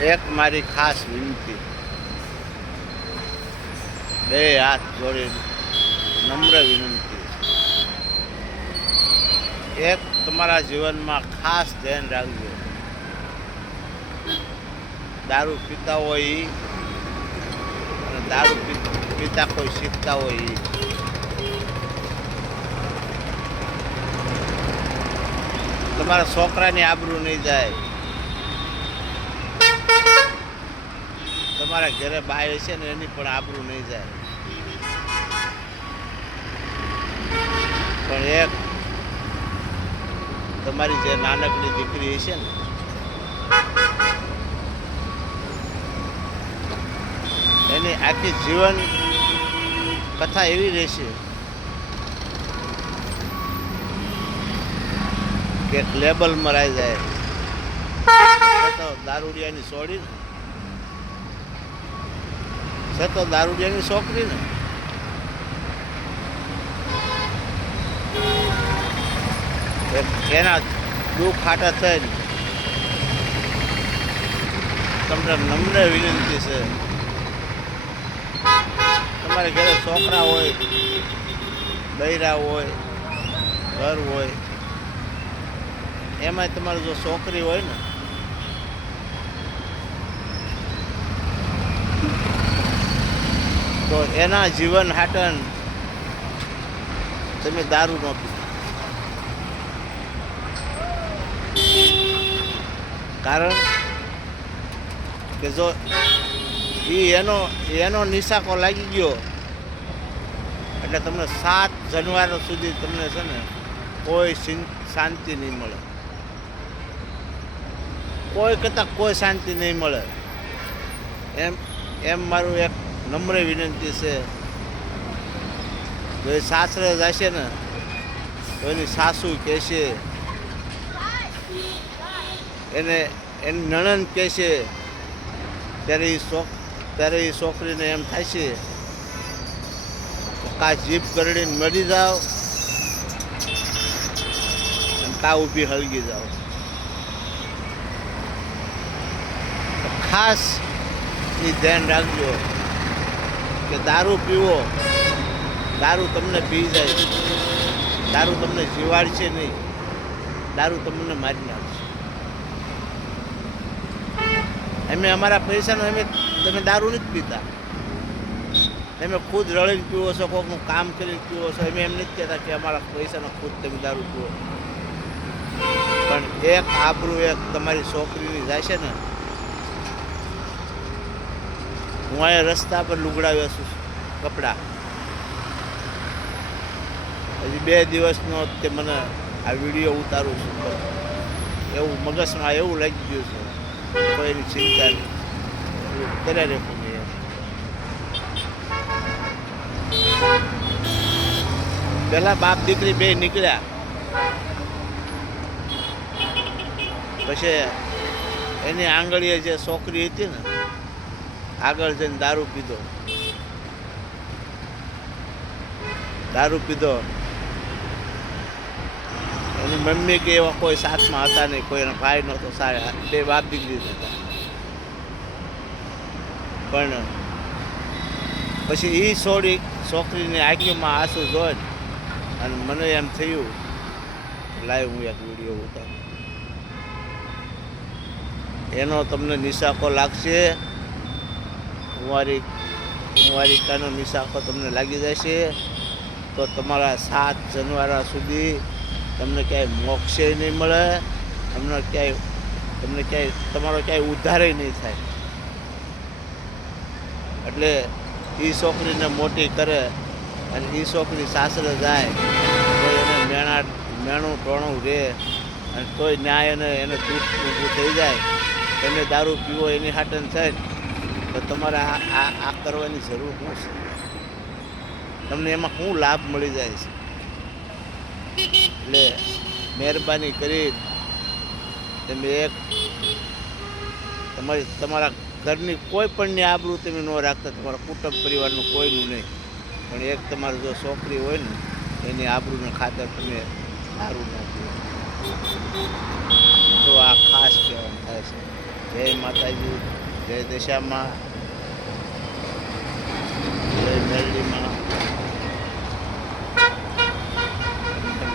એક મારી ખાસ વિનંતી, બે હાથ જોડી નમ્ર વિનંતી, એક તમારા જીવનમાં ખાસ ધ્યાન રાખજો. દારૂ પીતા હોય એ અને દારૂ પીતા કોઈ શીખતા હોય એ. તમારા છોકરાની આબરૂ નહીં જાય. તમારા ઘરે બાય છે ને એની પણ આબરૂ નહીં જાય. પણ એક તમારી જે નાનકડી દીકરી છે ને એની આખી જીવન કથા એવી રહેશે કે લેબલ મરાઈ જાય તો દારૂડિયાની છોડી ને છે તો દારૂડિયાની છોકરી ને એના દુઃખ હાટા થઈને તમને નમ્ર વિનંતી છે, તમારે ઘરે છોકરા હોય, બૈરા હોય, ઘર હોય, એમાંય તમારે જો છોકરી હોય ને તો એના જીવન હાટન તમે દારૂ ન પીતા. કારણ કે જો એનો નિશાકો લાગી ગયો એટલે તમને 7 જાન્યુઆરી સુધી તમને છે ને કોઈ શાંતિ નહીં મળે, કોઈ કરતાં કોઈ શાંતિ નહીં મળે. એમ મારું એક નમ્ર વિનંતી છે. જો એ સાસરે જશે ને તો એની સાસુ કહેશે, એની નણંદ કહેશે, ત્યારે એ છોકરીને એમ થાય છે કા જીભ કરડીને મરી જાઓ અને કા ઊભી હળગી જાઓ. ખાસ એ ધ્યાન રાખજો કે દારૂ પીવો, દારૂ તમને પી જાય, દારૂ તમને જીવાડશે નહીં, દારૂ તમને મારી નાખશે. અમે અમારા પૈસાનો તમે દારૂ નથી પીતા, તમે ખુદ રળીને પીવો છો, કોઈકનું કામ કરીને પીવો છો. અમે એમ નથી કહેતા કે અમારા પૈસાનો ખુદ તમે દારૂ પીવો. પણ એક આબરૂ એક તમારી છોકરીની જાય છે ને. હું અહીંયા રસ્તા પર લુગડાવ્યો છું કપડાં, હજી 2 દિવસનો તે મને આ વિડીયો ઉતારું છું. એવું મગજમાં એવું લાગી ગયું છે, કોઈની ચિંતા નહીં, કર્યા રાખું નહીં. પહેલાં બાપ દીકરી બે નીકળ્યા, પછી એની આંગળીએ જે છોકરી હતી ને આગળ જઈને દારૂ પીધો. એની મમ્મી કે એવા કોઈ સાથમાં હતા નહીં, કોઈ એના ભાઈ નહોતો, સારા 2 બાપ દીકરી હતા. પણ પછી એ છોકરીની આંખીમાં આંસુ જોઈને અને મને એમ થયું લાઈવ હું એક વિડીયો ઉતારું. એનો તમને નિશાકો લાગશે, કુંવારિકાનો નિશાકો તમને લાગી જશે તો તમારા 7 જાન્યુઆરી સુધી તમને ક્યાંય મોક્ષે નહીં મળે, તમને ક્યાંય તમારો ક્યાંય ઉદ્ધારે નહીં થાય. એટલે એ છોકરીને મોટી કરે અને એ છોકરી સાસરે જાય તો એને મેણું ટોણું રહે અને તોય ન્યાય એને દુઃખ ઊભું થઈ જાય. તમે દારૂ પીવો એની હાટન થાય તો તમારે આ કરવાની જરૂર શું છે? તમને એમાં શું લાભ મળી જાય છે? એટલે મહેરબાની કરી તમે તમારા ઘરની કોઈ પણની આબરૂ તમે ન રાખતા, તમારા કુટુંબ પરિવારનું કોઈનું નહીં, પણ એક તમારી જો છોકરી હોય ને એની આબરૂને ખાતર તમે દારૂ ન પીવો. તો આ ખાસ કહેવાનું થાય છે. જય મા. માતાજી, જય દશામાં, જય મેરડીમાં.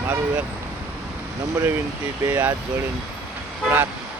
મારું એક નમ્ર વિનંતી, બે હાથ જોડીને પ્રાર્થના